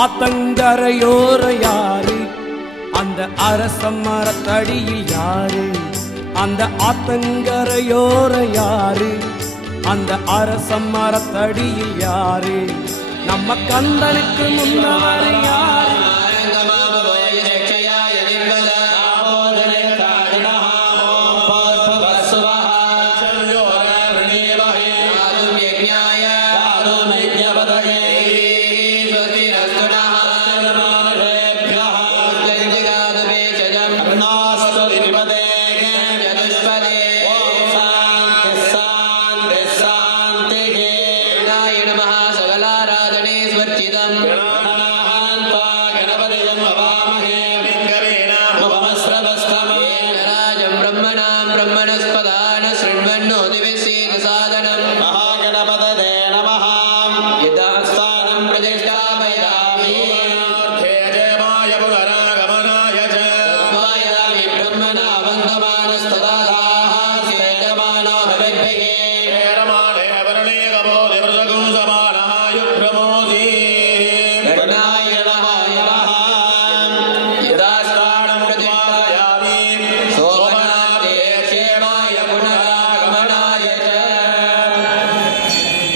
ஆத்தங்கரையோர யாரு? அந்த அரச மரத்தடியில் யாரு? அந்த ஆத்தங்கரையோர யாரு? அந்த அரச மரத்தடியில் யாரு? நம்ம கந்தனுக்கு முன்னவர் யாரு?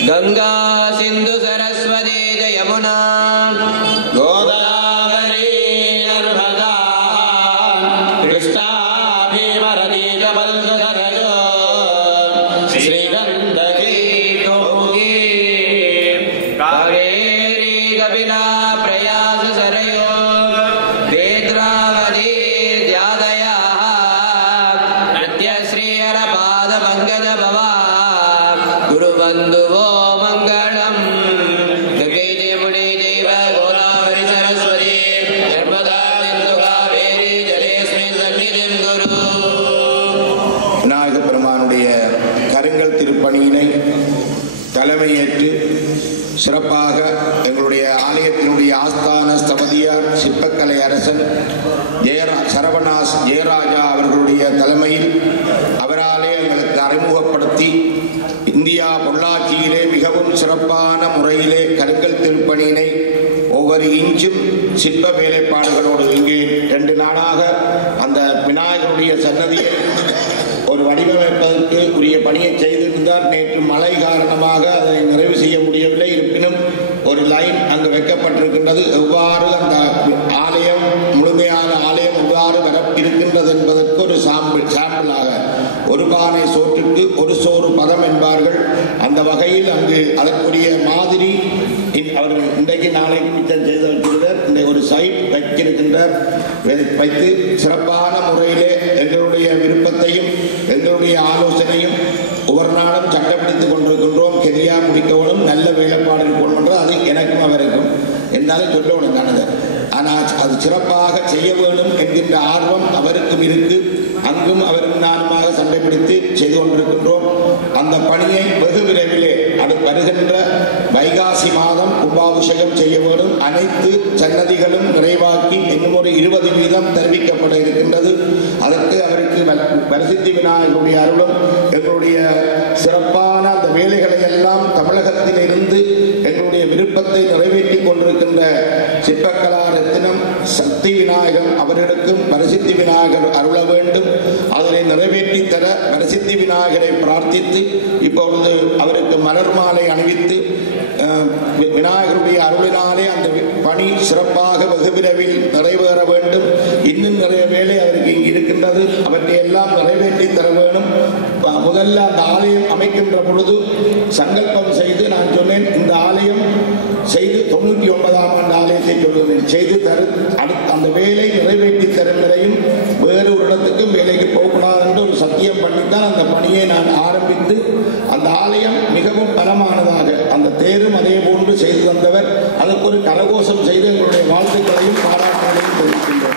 गंगा सिंधु सरस्वती यमुना गोदावरी नर्मदा कृष्णा भीमरती कमलधरयो श्रीगंधकी गौरी कावेरी कपिला प्रयास सरयो वेद्रावती द्यादया नृत्यश्री हरपाद पंकज भवा गुरुबंधुवो मंगलम गंगे जमुने देव गोदावरी सरस्वती नर्मदा सिंधु कावेरी जलेस्मिन् सन्निधिं गुरु. விநாயக பெருமானுடைய கருங்கல் திருப்பணியினை தலைமையேற்று சிறப்பாக எங்களுடைய ஆலயத்தினுடைய ஆஸ்தான ஸ்தபதியார் சிற்பக்கலை அரசன் சரவணாஸ் ஜெயராஜா அவர்களுடைய தலைமையில் அவராலே எங்களுக்கு அறிமுகப்படுத்தி இந்தியா பொள்ளாச்சியிலே மிகவும் சிறப்பான முறையிலே கருங்கல் திருப்பணியினை ஒவ்வொரு இன்ச்சும் சிற்ப வேலைப்பாடுகளோடு இங்கே 2 நாளாக அந்த விநாயகருடைய சன்னதியை ஒரு வடிவமைப்பதற்கு உரிய பணியை செய்திருந்தார். நேற்று மழை காரணமாக அதை நிறைவு செய்ய முடியவில்லை. இருப்பினும் ஒரு லைன் அங்கு வைக்கப்பட்டிருக்கின்றது. எவ்வாறு அந்த ஆலயம் முழுமையான ஆலயம் எவ்வாறு வர இருக்கின்றது என்பதற்கு ஒரு சாம்பிளாக ஒரு பானை சோற்றுக்கு ஒரு சோறு பதம் என்பார்கள். அந்த வகையில் அங்கு அதற்குரிய மாதிரி அவர் இன்றைக்கு நாளைக்கு மிச்சம் செய்து வைத்திருக்கிறார். இந்த ஒரு சைட் வைத்திருக்கின்றார். வைத்து சிறப்பான முறையிலே எங்களுடைய விருப்பத்தையும் எங்களுடைய ஆலோசனையும் ஒவ்வொரு நாளும் சட்டப்பிடித்துக் கொண்டிருக்கின்றோம். கெரியா முடிக்கவும் நல்ல வேலைப்பாடு கொள்கின்ற அது எனக்கும் அவருக்கும் என்னாலும் சொல்லணும் தானது. ஆனால் அது சிறப்பாக செய்ய வேண்டும் என்கின்ற ஆர்வம் அவருக்கும் இருக்கு. அங்கும் அவரும் நானுமாக சண்டை பிடித்து செய்து கொண்டிருக்கின்றோம். அந்த பணியை வெகு விரைவிலே வருகின்ற வைகாசி மாதம் கும்பாபிஷேகம் செய்ய வேண்டும். அனைத்து சன்னதிகளும் நிறைவாக்கி இன்னும் ஒரு 20 வீதம் தெரிவிக்கப்பட இருக்கின்றது. அதற்கு அவருக்கு வரசித்தி விநாயகருடைய அருளும் எங்களுடைய சிறப்பான அந்த வேலைகளை எல்லாம் தமிழகத்தில் இருந்து எங்களுடைய விருப்பத்தை நிறைவேற்றிக் கொண்டிருக்கின்ற சிற்பக்கலா ரத்தினம் சக்தி விநாயகர் அவர்களுக்கும் வரசித்தி விநாயகர் அருள வேண்டும். அதனை நிறைவேற்றி தர வரசித்தி விநாயகரை பிரார்த்தித்து இப்பொழுது அவருக்கு மலர் மாலை அணிவித்து விநாயகருடைய அருளினாலே அந்த பணி சிறப்பாக வெகு விரைவில் நிறைவேற வேண்டும். இன்னும் நிறைய வேலை அவருக்கு இங்கு இருக்கின்றது. அவற்றை எல்லாம் நிறைவேற்றி தர வேண்டும். முதல்ல அந்த ஆலயம் அமைக்கின்ற பொழுது சங்கல்பம் செய்து நான் சொன்னேன், இந்த ஆலயம் செய்து 99ஆம் ஆண்டு ஆலயத்தை சொல்லுவேன் செய்து தரும் அந்த வேலை நிறைவேற்றி தரும் வரையும் வேறு ஒரு இடத்துக்கும் வேலைக்கு போகக்கூடாது என்று ஒரு சத்தியம் பண்ணித்தான் அந்த பணியை நான் ஆரம்பித்து அந்த ஆலயம் மிகவும் பலமானதாக அந்த தேரும் அதே போன்று செய்து தந்தவர். அதற்கு ஒரு கரகோஷம் செய்து எங்களுடைய வாழ்த்துக்களையும் பாராட்டுகளையும் தெரிவிக்கின்றோம்.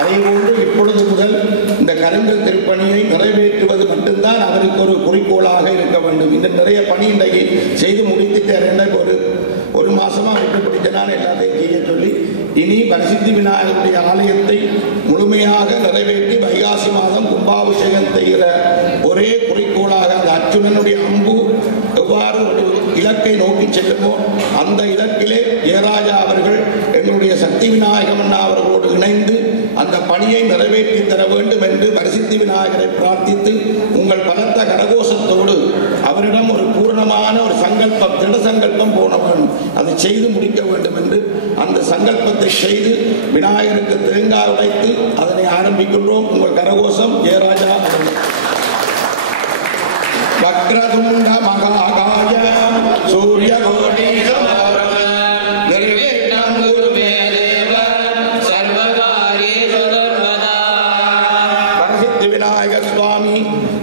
அதே போன்று இப்பொழுது முதல் இந்த கருங்கல் திருப்பணியை நிறைவேற்றுவது மட்டும்தான் அவருக்கு ஒரு குறிக்கோளாக இருக்க வேண்டும். இந்த நிறைய பணி இன்றைக்கு செய்து முடித்துட்டு ஒரு மாசமா விட்டு பிடித்தனால் எல்லாத்தையும் செய்ய சொல்லி இனி வரசித்தி விநாயகருடைய ஆலயத்தை முழுமையாக நிறைவேற்றி வைகாசி மாதம் கும்பாபிஷேகம் செய்கிற ஒரே குறிக்கோளாக அந்த அர்ஜுனனுடைய அம்பு எவ்வாறு ஒரு இலக்கை நோக்கி செல்லுமோ அந்த இலக்கிலே ஜெயராஜா அவர்கள் சக்தி விநாயகம் அண்ணா அவர்களோடு இணைந்து அந்த பணியை நிறைவேற்றி தர வேண்டும் என்று பரிசித்தி விநாயகரை பிரார்த்தித்து உங்கள் பலத்த கரகோஷத்தோடு அவரிடம் ஒரு பூரணமான ஒரு சங்கல்பம், திட சங்கல்பம் போன வேண்டும், அதை செய்து முடிக்க வேண்டும் என்று அந்த சங்கல்பத்தை செய்து விநாயகருக்கு தேங்காய் உடைத்து அதனை ஆரம்பிக்கின்றோம். உங்கள் கரகோஷம் ஜெயராஜா அவர்கள். வக்ரதுண்ட மகாகாய சூரிய கோடி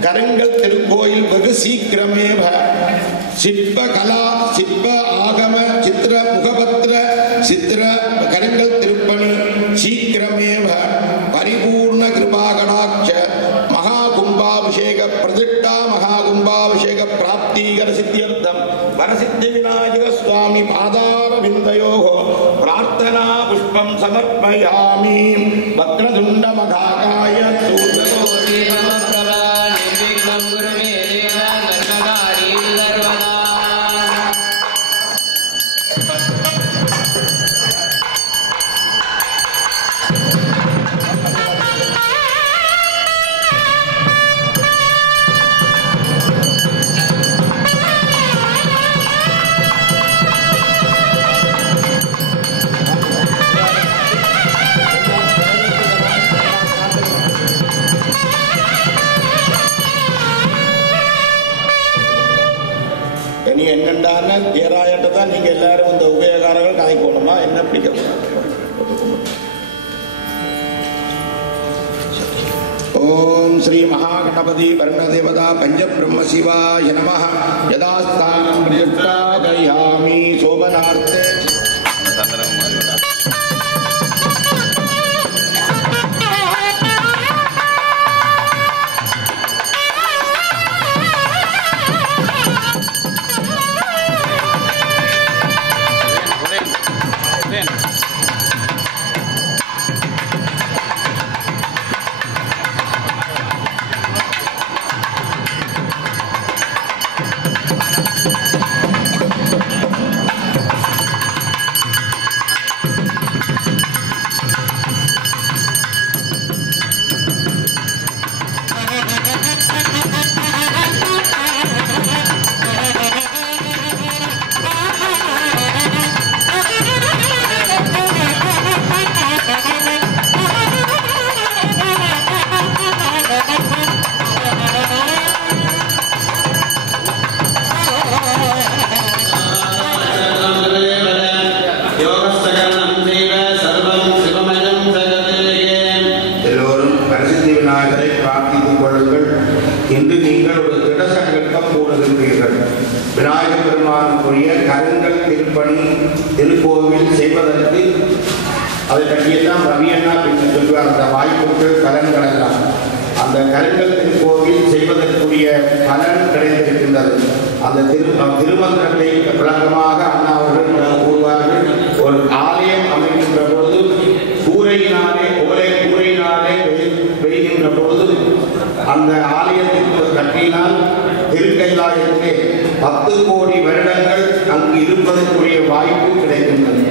கருங்கல் திருக்கோயில் வெகு சீக்கிரமே சிற்ப கலா சிற்ப ஆகம சித்திர முகபத்திர சித்திர கருங்கல் திருப்பணி சீக்கிரமே பரிபூர்ண கிருபாகடாட்ச மகாகும்பாபிஷேக பிரதிஷ்டா மகாகும்பாபிஷேக பிராப்தீகர சித்தியர்த்தம் வரசித்தி விநாயக சுவாமி பாதார விந்தயோகோ பிரார்த்தனா புஷ்பம் சமர்ப்பயாமி. வக்ரதுண்ட மகாகாய ஏராயிட்ட தான் நீங்க எல்லாரும் இந்த உபயோகாரங்கள் கதை போகணுமா என்ன பிடிக்கும்? ஓம் ஸ்ரீ மகாகணபதி வர்ணதேவதா பஞ்சபிரம்ம சிவாய நமः. யதாஸ்தானம் பிரதிஷ்டாபயாமி சோபனார்த்தே திருக்கோவில் செய்வதற்கு அதை பற்றியெல்லாம் ரவியண்ணா என்று சொல்வார். அந்த வாய்ப்புக்கு பலன்கள் எல்லாம் அந்த கருங்கல் திருக்கோவில் செய்வதற்குரிய பலன் கிடைத்திருக்கின்றது. அந்த திருமந்திரத்தை விளக்கமாக அண்ணா அவர்கள் கூறுவார்கள். ஒரு ஆலயம் அமைக்கின்ற பொழுது கூரையினாலே கூரையினாலே பெய்கின்ற பொழுது அந்த ஆலயத்திற்கு கட்டினால் திருக்கைலாயத்திலே 10 கோடி வருடங்கள் அங்கு இருப்பதற்குரிய வாய்ப்பு கிடைக்கின்றது.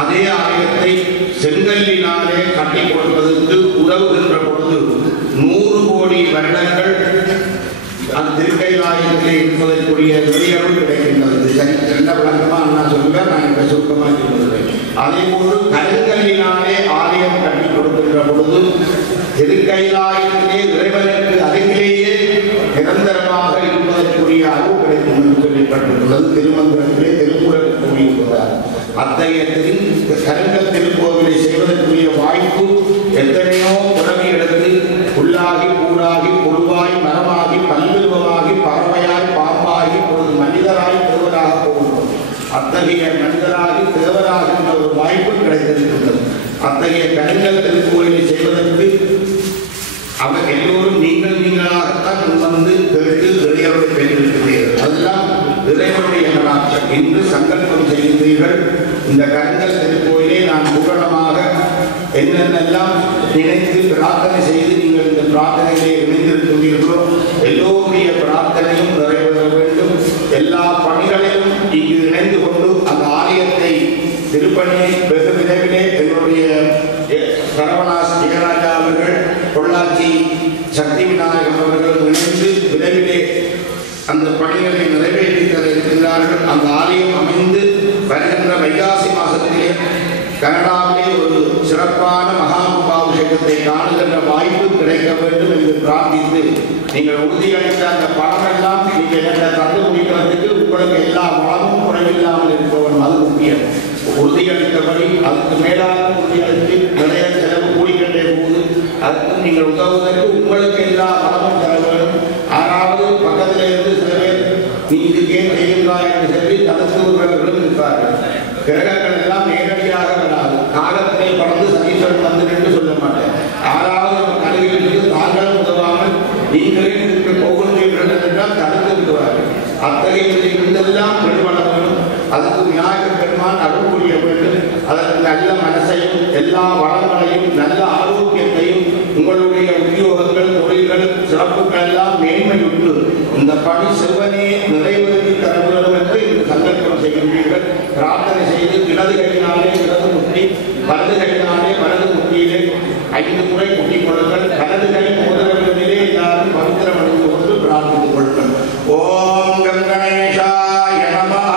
அதே ஆலயத்தை செங்கல்லினாலே கட்டி கொடுப்பதற்கு உதவுகின்ற பொழுது 100 கோடி வருடங்கள் அந்த திருக்கைலாயத்திலே இருப்பதற்குரிய விளையாடும் கிடைக்கின்றது. சென்ற விளக்கமா நான் சொல்லுவேன், நான் இப்ப சுருக்கமாக சொல்லுவேன். அதே போன்று கருங்கல்லினாலே ஆலயம் கட்டி கொடுக்கின்ற பொழுது திருக்கைலாயத்திலே இறைவனுக்கு அருகிலேயே நிரந்தரமாக இருப்பதற்குரிய அறிவு கிடைக்கும் என்று சொல்லப்பட்டுள்ளது. திருமந்திரத்திலே திருக்குறள் கூறியுள்ளார். அத்தகைய கருங்கல் திருக்கோவிலை செய்வதற்குரிய வாய்ப்பு எத்தனையோ பிறவி எடுத்து புல்லாகி கூடாகி புழுவாய் மரமாகி பல்விருவமாகி பறவையாய் பாம்பாகி பொழுது மனிதராய் தேவராக போகின்றோம். அத்தகைய மனிதராகி தேவராகின்ற ஒரு வாய்ப்பு கிடைத்திருக்கின்றது. அத்தகைய கருங்கல் திருக்கோவிலை செய்வதற்கு அவர் எல்லோரும் நீங்களாகத்தான் வந்து கேட்டு இறைவனை பெற்றிருக்கிறீர்கள். அதெல்லாம் இறைவனுடைய கடாட்சம். இன்று சங்கல்பம் செய்கின்றீர்கள். இந்த கருங்கல் திருக்கோயிலை நான் பூரணமாக என்னென்னெல்லாம் நினைத்து பிரார்த்தனை செய்து நீங்கள் இந்த பிரார்த்தனையிலே இணைந்திருக்கின்றீர்களோ எல்லோருடைய பிரார்த்தனையும் நிறைவேற வேண்டும். எல்லா பணிகளிலும் இங்கு இணைந்து கொண்டு அந்த ஆலயத்தை திருப்பணியை வெகு விரைவிலே எங்களுடைய சரவணாஸ் திகராஜா அவர்கள், பொள்ளாச்சி சக்தி விநாயகம் அவர்கள் இணைந்து விரைவிலே அந்த பணிகளை நிறைவேற்றி தர இருக்கின்றார்கள். அந்த ஆலயம் அமைந்து வருகின்ற வைகாசி மாதத்திலே கனடாவிலே ஒரு சிறப்பான மகாகும்பாபிஷேகத்தை காணுகின்ற வாய்ப்பு கிடைக்க வேண்டும் என்று பிரார்த்தித்து, நீங்கள் உறுதியளித்த அந்த பணம் எல்லாம் நீங்கள் என்ன தந்து முடிக்கிறதுக்கு உங்களுக்கு எல்லா வளமும் குறைவில்லாமல் இருப்பவன் அது முக்கியம். உறுதியளித்தபடி அதுக்கு மேலாக உறுதியளித்து நிறைய செலவு கூடிக்கொண்டே போது அதுக்கு நீங்கள் உதவுவதற்கு உங்களுக்கு எல்லா வளமும் தர வேண்டும். ஆறாவது பக்கத்தில் இருந்து சில பேர் நீ இதுக்கே செய்கின்றாய் என்று சொல்லி தடுத்துவர்களும் இருப்பார்கள். கிரகங்கள் எல்லாம் நேரடியாக வராது. காலத்திலே பறந்து சனீஸ்வரன் வந்து என்று சொல்ல மாட்டேன். ஆறாவது கருவிகளுக்கு தாங்களும் உதவாமல் நீங்களே இதுக்கு போகின்றீர்கள் என்றால் தடுத்து விடுவார்கள். அத்தகைய இருந்தெல்லாம் வெளிவர வேண்டும். அதுக்கு விநாயகர் பெருமான் அருள் புரிய வேண்டும். அதற்கு நல்ல மனசையும் எல்லா வளங்களையும் நல்ல ஆரோக்கியத்தையும் உங்களுடைய உத்தியோகங்கள் தொழில்கள் சிறப்புகள் எல்லாம் மேன்மையுண்டு இந்த பணி செல்வனே நிறைவேற்றி தர வேண்டும் என்று இந்த சங்கல்பம் செய்கின்றீர்கள். பிரார்த்தனை செய்து இடது கையினாலே இடது முட்டி, வலது கையினாலே வலது முட்டியிலே 5 முறை முட்டிக் கொள்ளுங்கள். வலது கை மோதிரங்களிலே எல்லாரும் பவித்திரம் அணிந்து கொண்டு பிரார்த்தித்துக் கொள்ளுங்கள். ஓம் கங்கணேஷாய நமஹ.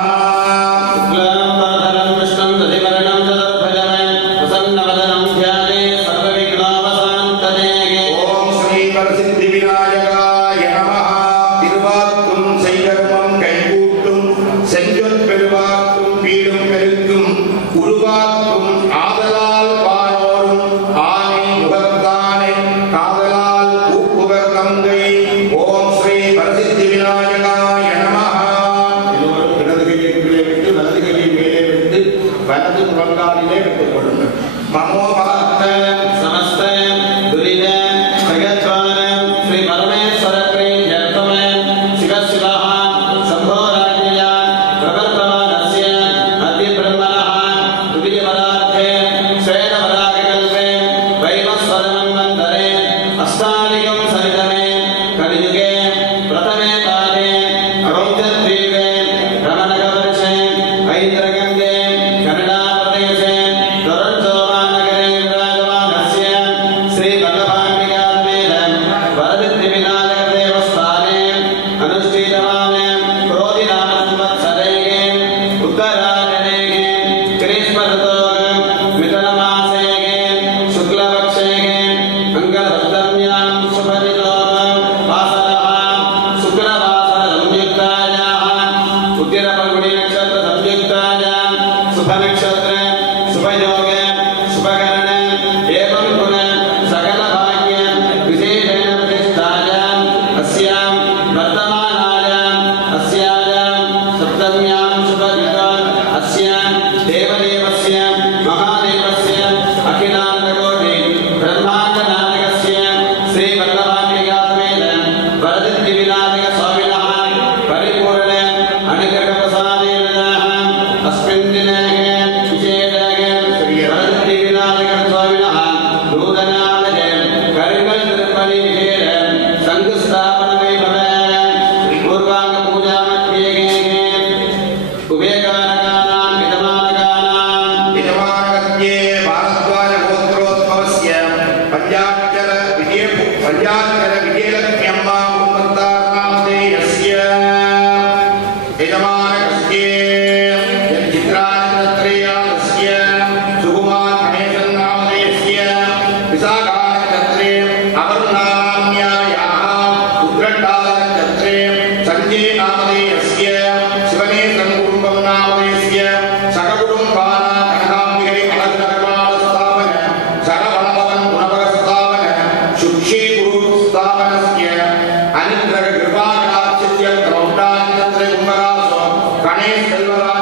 ஓம் ஸ்ரீ வரசித்தி விநாயகாய நமஹ. திருவாக்கும் செய்கர்மம் கைகூட்டும் செஞ்சொற் பெருவாக்கும் வீடும் பெருக்கும் உருவாக்கும் ஆதலால் பாரோரும் ஆனை முகத்தானை காதலால் ஊக்குவர் தங்கை. ஓம் ஸ்ரீ வரசித்தி விநாயகாய நமஹ. எல்லோரும் இடது கையை கீழே விட்டு வலது கையை மேலே விட்டு வலது முழங்காலிலே விட்டுக் கொள்ளுங்கள். மனோபக்த समस्त दुरित जगत्वान श्री परमेश्वर प्रियतम शिव शिवः शंभो राज्ञया प्रवर्तमानस्य अद्य ब्रह्मणः द्वितीयपरार्थे श्वेतपरागकल्पे वैवस्वतमन्वन्तरे अष्टाधिकं सरितमे कलियुगे प्रथमे पादे अरौद्रद्वीपे रमणकवर्षे ऐन्द्रगङ्गे कन्नडाप्रदेशे टोरन्टो महानगरे विराजमानस्य श्री वल्लभाम्बिकादेवेन वरदित्रिविनायकदेवस्थाने अनुष्ठितमाने क्रोधिनामसंवत्सरे उत्तरायणे ग्रीष्मऋतोः मिथुनमासे शुक्लपक्षे अङ्गसप्तम्यां शुभऋतोः वासरः शुक्रवासरसंयुक्तायाः उत्तरफल्गुणी नक्षत्रसंयुक्तायां शुभनक्षत्रे शुभयोगे शुभकरणे एवं गुणे सकलभाग्य विशेषेण प्रतिष्ठायाम् अस्यां वर्तमानायाम् अस्यायां सप्तम्यां शुभऋतौ अस्यां देवदेवस्य महादेवस्य अखिलाण्डकोटि ब्रह्माण्डनायकस्य श्री वल्लभाम्बिकादेवेन वरदित्रिविनायकस्वामिनः परिपूर्ण अनुग्रहप्रसादेन अस्मिन् दिने विशेषेण श्री वरदित्रिविनायकस्वामिनः नूतनालये करिमल तिरुपति विशेष संस्थापनवैभवे पूर्वाङ्गपूजामध्ये उभयकारकानां विद्यमानकानां विद्यमानकत्ये भारद्वाज गोत्रोद्भवस्य पञ्चाक्षर विजयलक्ष्म्यम्मा उन्मत्तानामधेयस्य यजमानकस्य चित्रानत्रयास्य सुकुमार गणेशन्नामधेयस्य विशाखानक्षत्रे अवर्णान्यायाः उद्रट्टानक्षत्रे सञ्जयनामधेयस्य शिवने सङ्कुटुम्बं नामधेयस्य सककुटुम्बाना कनकाम्बिकै अलग्नकपालस्थापन सरवणभवन गुणपरस्थापन शुक्षी गुरुस्थापनस्य अनुग्रह कृपाकटाक्षस्य प्रौढानक्षत्रे कुम्भरासो गणेश सेल्वराज